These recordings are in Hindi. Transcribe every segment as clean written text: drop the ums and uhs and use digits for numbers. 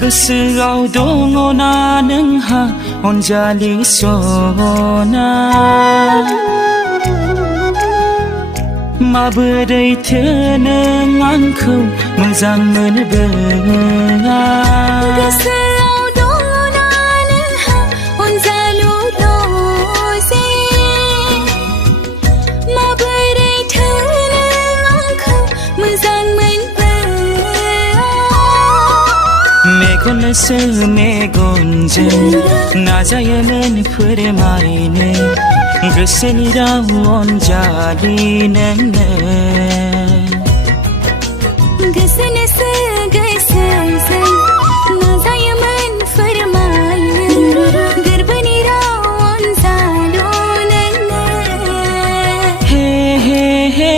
गोसोआव दङना नोंहा अनजालि सना माबोरैथो नों आंखौ मोजां मोनबोआ मेगनसो मेगनजों नाजायोमोन फोरमायनो गोसोनि राव अनजालि नोंनो गोसोनोसो गोसोजों नाजायोमोन फोरमायनो गोरबोनि राव अनजालु नोंनो हे हे हे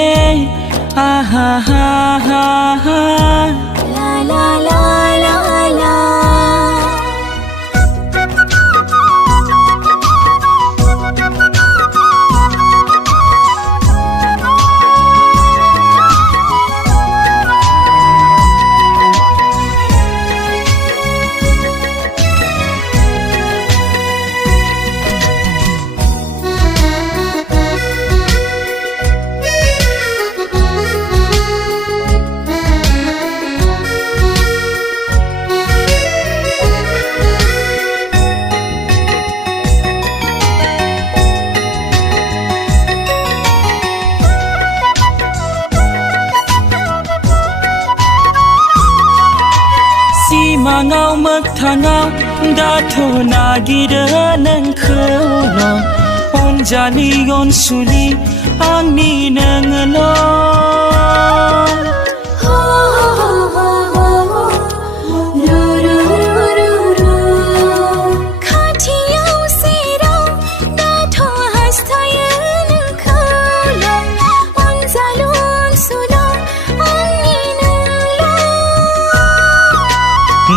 आहा हा हा हा ला ला ला सिमाङाव मोगथाङाव दाथ' नागिरो नोंखौल' अनजालि अनसुलि आंनि नोङोल'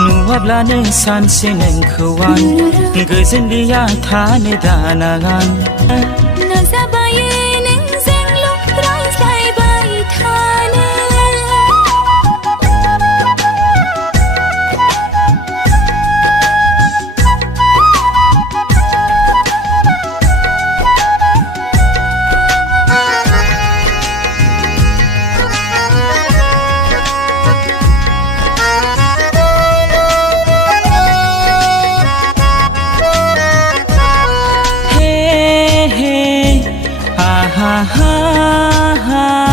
नुवाब्लानो सानसे नोंखौ आं गोजोनलिया थानो दानागां नाजाबायो नोंजोंल' रायज्लायबाय थानो ha ha ha